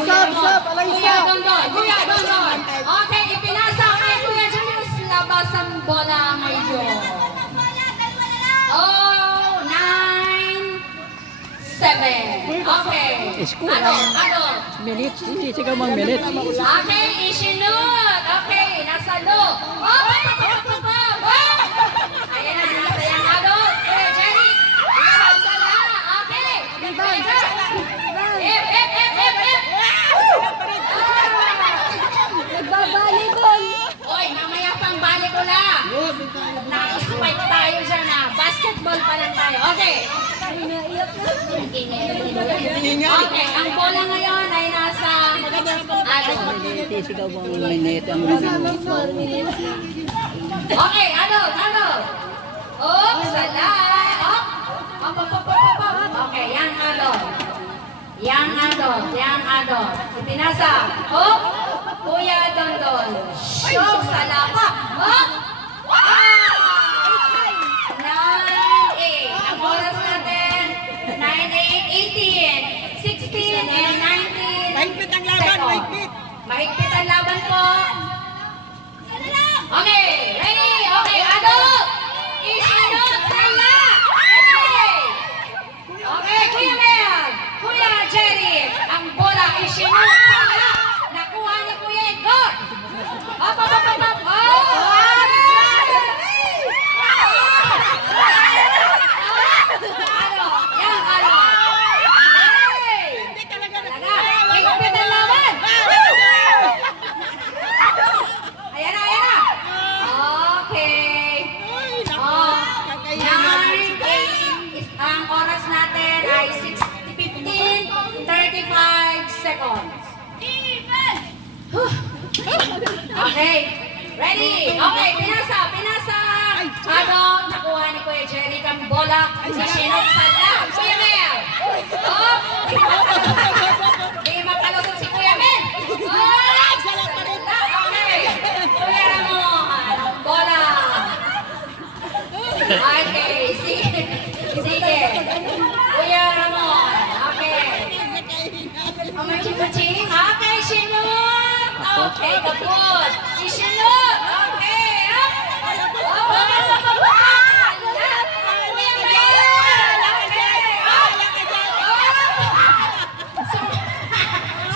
Kuya Dondon. Kuya Dondon. Okay, ipinasa kay Kuya Julius. Labas ang bola ngayon. Oh, 9, 7. Okay. Ano? Minute, hindi siya mang minute. Okay, isinut. Okay, nasa loob. Oh, ayan na, nasa yan adult. Kuya Jerry. Sala. Okay. Nagbabalibol. Oy, mamaya pang balik ko lang. Na-spike tayo dyan na. Basketball pa lang tayo. Okay. Okay, ang bola ngayon ay nasa adult. Hindi siya mang minute ang Okay, adult. Oh, sala. Oh. Okay, yan adult. Yang adult. Ipinasa. Oh, Kuya Dondon. Show sala pa. Oh. 9-8. Ang oras natin, 9-8, 18, 16, and 19 Mahigpit ang laban, seconds. mahigpit. Mahigpit ang laban po. Okay, ready? Okay, adult. Isinut sala. Okay. Okay, Kuya Mel. Kuya Jerry. Ang bola isinut sala. Nakuha ni Kuya Igor. Up. Oh! Okay, ready? Okay, pinasa. Adong, nakuha ni Kuya Jerry kang bola. Isinut sala. Kuya Mel. Oh! Hindi makalusot si Kuya Mel. Oh! Sala. Okay. Kuya Ramon. Bola. Okay, sige. Kuya Ramon. Okay. Maching. Okay, sinut. Okay, kapos. Isinut. Okay.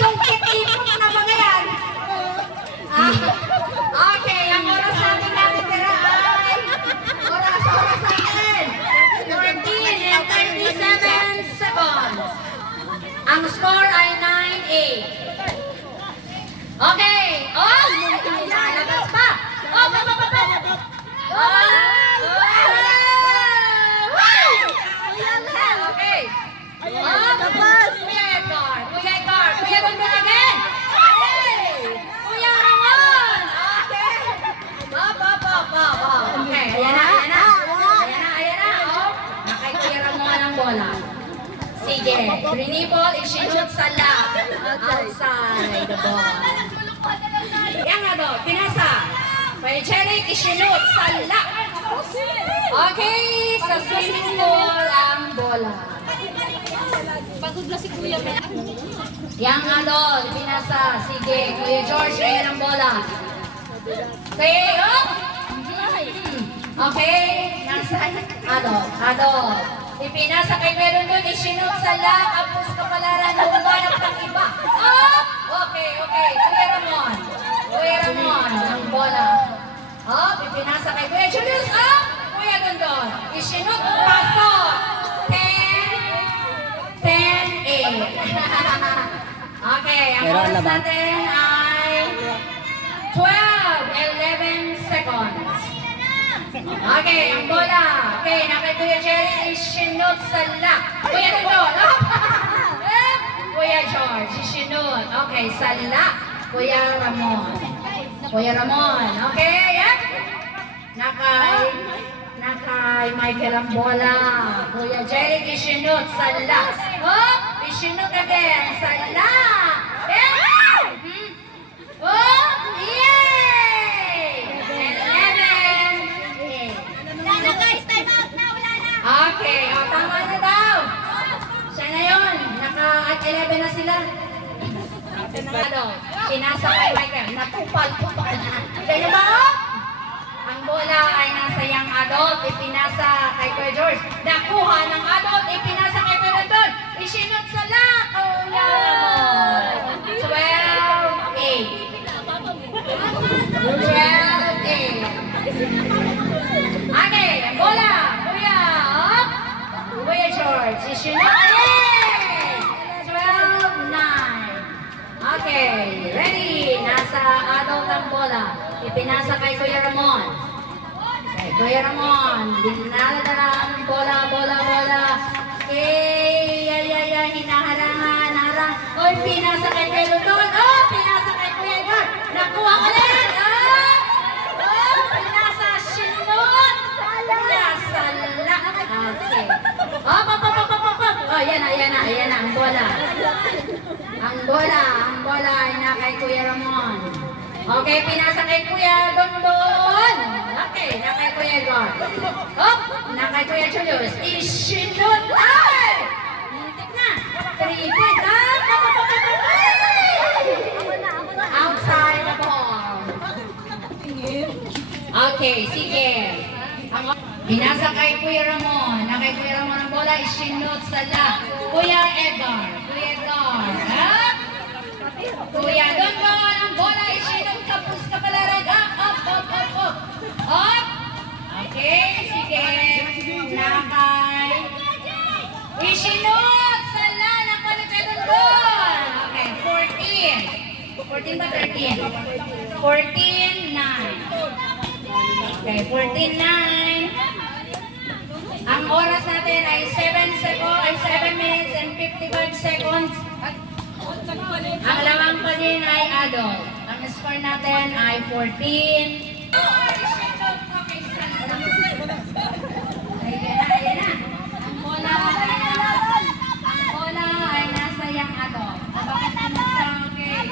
Sungkit-ipot na mga yan. Okay, ang oras natin natitira ay oras natin 14 and 37 seconds. Ang score ay 9-8. Okay. Oh! Labas pa. Oh, okay. Oh, tapos. Kuya Edgar. Kuya Dondon again. Okay. Kuya Ramon. Okay. Okay. Ayan na. Oh. Nakay Kuya Ramon ang bola. Sige. Rinipol, isinut sala. Outside the ball. Yan nga daw, pinasa. Kuya Jerry, isinut sala. Okay, sa swimming pool ang bola. Pagod na si Kuya Mel. Yang adol, pinasa. Sige, Kuya George, ngayon ang bola. Okay, up! Okay, nasa adol. Ipinasa kay Meron doon, isinut sala, kapos kapalaran, humanap ng iba. Up! Okay. Kuya Ramon, ang bola. Up, ipinasa kay Kuya Julius, up! Kuya Dondon, isinut, pasok. 10-8. Okay, ang oras natin ay 12-11 seconds. Okay, ang bola. Okay, nakay Kuya Jerry, isinut sala. Kuya Dondon, Kuya George, isinut. Okay, sala. Kuya Ramon. Okay, yep. Nakay Michael ang bola. Kuya Jerry, isinut sala. Oh, isinut again. Sala. Oh, yay! 11. Guys, time out na. Wala na. Okay, tama na daw. Siya na yun. Naka-at 11 na sila. Ano, pinasa kay Michael. Natupal-tupal na. Kaya ba? Ang bola ay nasa young adult, ipinasa kay Kuya George. Nakuha ng adult, ipinasa kay Kuya Rondon. Isinot sa lock. Oh, no. 12-8. Okay, ang bola. Kuya, up. Kuya George, isinot. Yay! 12-9. Okay, ready. Nasa adult ang bola. Ipinasa kay Kuya Ramon. Okay, Kuya Ramon. Dinala-dala ang bola. Okay, hinaharangan, harang. Oy, pinasa kay Kuya Rondon. Oh, pinasa kay Kuya Edgar. Nakuha ulit. Pinasa sinunod. Pinasa la. Okay. Oh, yan na, ang bola. Ang bola ay na kay Kuya Ramon. Okay, pinasa kay Kuya Dondon. Okay, na kay Kuya Edgar. Oh, na kay Kuya Julius. Isinod. Ay! Muntik na. 3 points. Outside the ball. Okay, sige. Pinasa kay Kuya Ramon. Na kay Kuya Ramon ang bola. Isinod sa la. Kuya Edgar. Ha? Kuya Dondon ang bola. Isinod kapus ka pala rin. Up. Okay, sige. Nakay. Isinod sa la. Nakay kay Dondon. Okay, 14. 14 ba 13? 14-9. Okay, 14-9. Ang oras natin ay 7 minutes and 55 seconds. Ang lamang pa din ay adult. Ang score natin ay 14. Ayan na. Ang bola ay nasa young adult. Bakit nasa okay?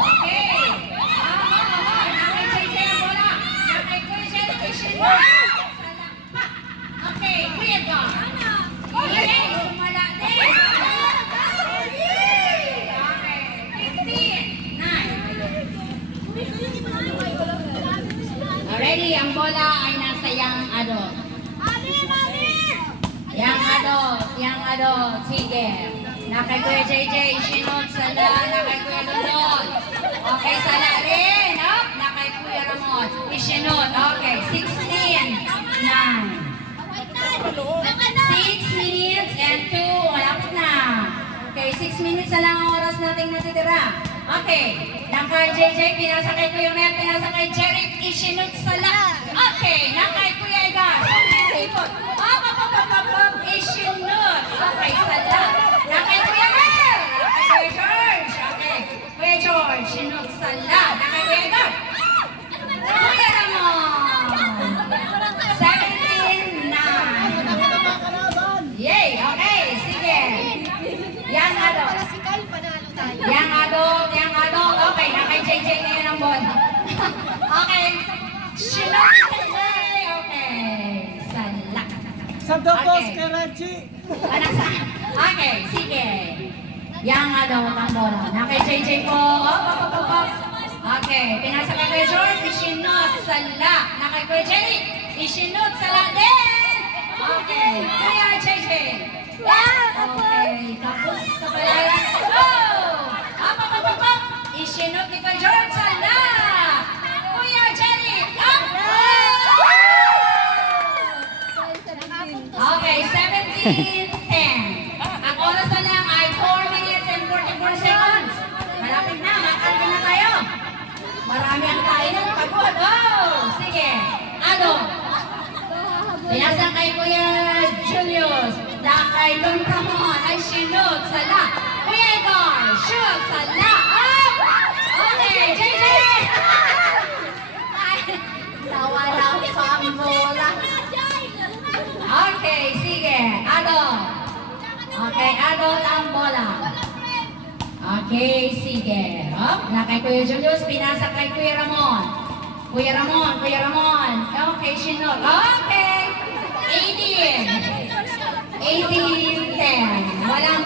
Okay. Nakay JJ ang bola. Nakay Kuya Jelly. Okay, Kuya Edgar. Okay, sumala din. Okay, 15-9. Already, ang bola ay nasa young adult. Young adult. Sige. Nakay Kuya JJ, isinod sa la. Nakay Kuya Dondon. Okay, sala rin. Up. Nakay Kuya Ramon. Isinod. Okay, 16-9. 6 minutes and 2. Malapit na. Okay, 6 minutes na lang ang oras nating natitira. Okay, nakay JJ, pinasa kay Kuya Mel, pinasa kay Jeric, isinod sa la. Okay, nakay Kuya Edgar. Ipot. Isinod. Okay, sa la. Nakay Kuya Mel. Nakay Kuya George. Okay, Kuya George, sinod sa la. Nakay Kuya Edgar. Kuya Ramon. 17-9. Yay! Okay, sige. Young adult. Okay, nakay JJ ngayon ang bola. Okay. Okay. Salak. Sandokos, Karachi. Okay, sige. Young adult ang bola. Nakay JJ po. Okay, pinasa kay Kuya George. Isinot sa la. Nakay Kuya Jenny. Isinot sa la din. Okay, Kuya JJ. Okay, tapos ka pala yan. Isinot ni Kuya George sa la. Kuya Jenny. Okay, 17-10. Ang oras na lang ay 4 minutes and 44 seconds. Malapit na, makain na tayo. Marami ang kainan, pagod. Oh, sige. Pinasa kay Kuya Julius. Kay Don Ramon ay sinod sa la. Kuya Edgar, shoot sa la. Okay, JJ. Nawala pa ang bola. Okay, sige. Okay, adult ang bola. Okay, sige. Na kay Kuya Julius, pinasa kay Kuya Ramon. Kuya Ramon. Okay, sinod. Okay. 18-10. Walang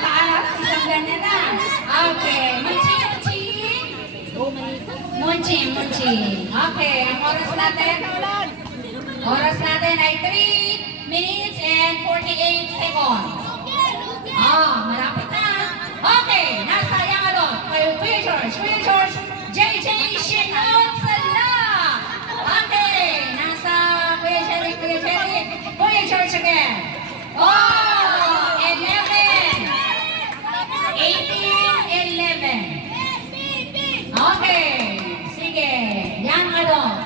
paalat, isang ganyan na. Okay, Munching. Okay, ang oras natin ay 3 minutes and 48 seconds. Malapit na. Okay, nasa yung ano, Kuya George, JJ Shinot Sala. Okay, nasa Kuya Jerry, Kuya George again. 11. 11. Okay, sige, yan ano.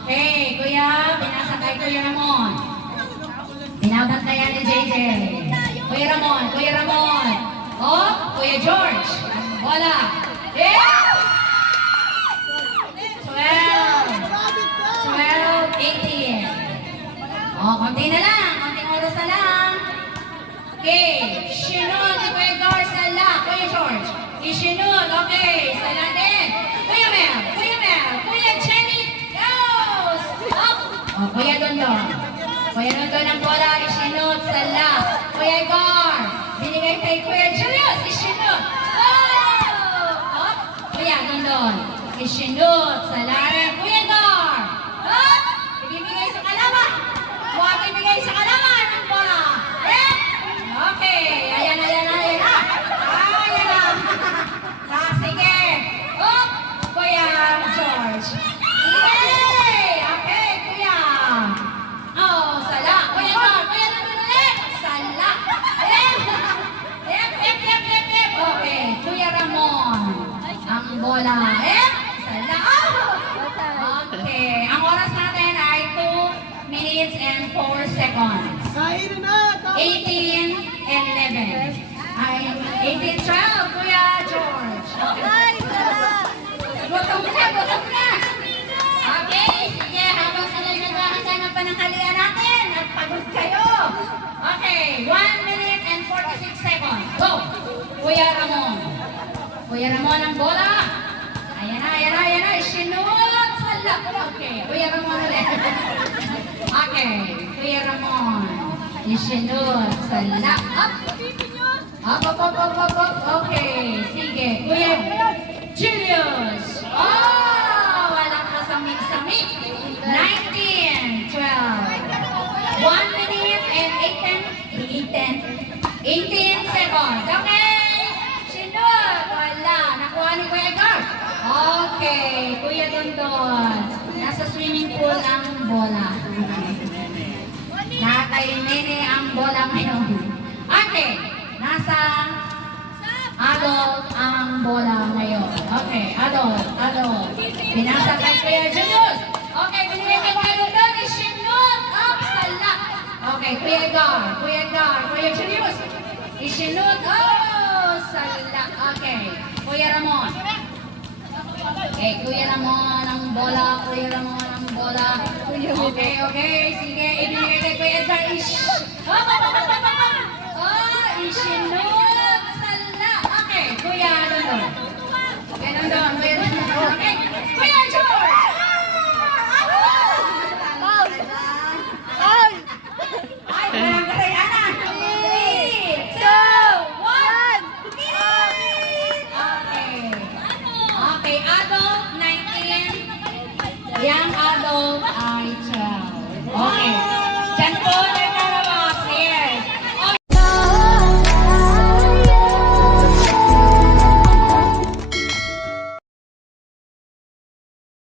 Okay, Kuya, binasa kay Kuya Ramon. Binabantayan ni JJ. Kuya Ramon. Kuya George. Bola. 12, 18. Konti na lang. Konting oras na lang. Okay. Sinunod ni Kuya Garcala. Kuya George. Isinunod. Okay. Sala din. Kuya Mel. Kuya Jenny. Goes. Up. Kuya Dondon. Ang bola. Isinunod. Sala. Kuya Gar. Binigay kay Kuya Julius. Isinunod. Up. Kuya Dondon. Isinunod. Sala rin. Kuya Gar. Up. Ibibigay sa kalaban. Huwag ibigay sa kalaban. Ang bola. Okay. Ayan na. Sige. Kuya George. Yay! Okay, Kuya. Sala. Kuya George. Kuya naman ulit. Sala. Okay, Kuya Ramon. Ang bola. Sala. Okay. Ang oras natin ay 2 minutes and 4 seconds. Kain na! 18 and 11. Ay, 18, 12, Kuya George. Okay. Gutom na. Okay, sige, habang sila'y naghahanda ng pananghalian natin at pagod kayo. Okay, 1 minute and 46 seconds. Go! Kuya Ramon ang bola. Ayan na. Sinunod sa lap. Okay, Kuya Ramon ulit. Okay, Kuya Ramon. Isinunod sa lap. Up. Okay, sige. Kuya Julius. Walang kasamig-samig. 19, 12. 1 minute and 18 seconds. Okay. Sinunod. Wala. Nakuha ni Kuya Gar. Okay. Kuya Dondon. Nasa swimming pool ang bola. Nakay Nene ang bola ngayon. Okay. Nasa adult ang bola ngayon. Okay, adult. Binasa kay Kuya Julius. Okay, binigay kay Kuya Dondon. Isinunod up sa lap. Okay, Kuya Kuya Julius. Isinunod sa lap. Okay, Kuya Ramon. Okay, Kuya Ramon ang bola. Okay, sige. Ibinigay kay Kuya Edgar. Isinunod sa lap. Okay, Kuya Dondon. Okay, Kuya George. Ay, barangay, Ana. 3, 2, 1. Okay, adult 19. Young adult ay 12. Okay.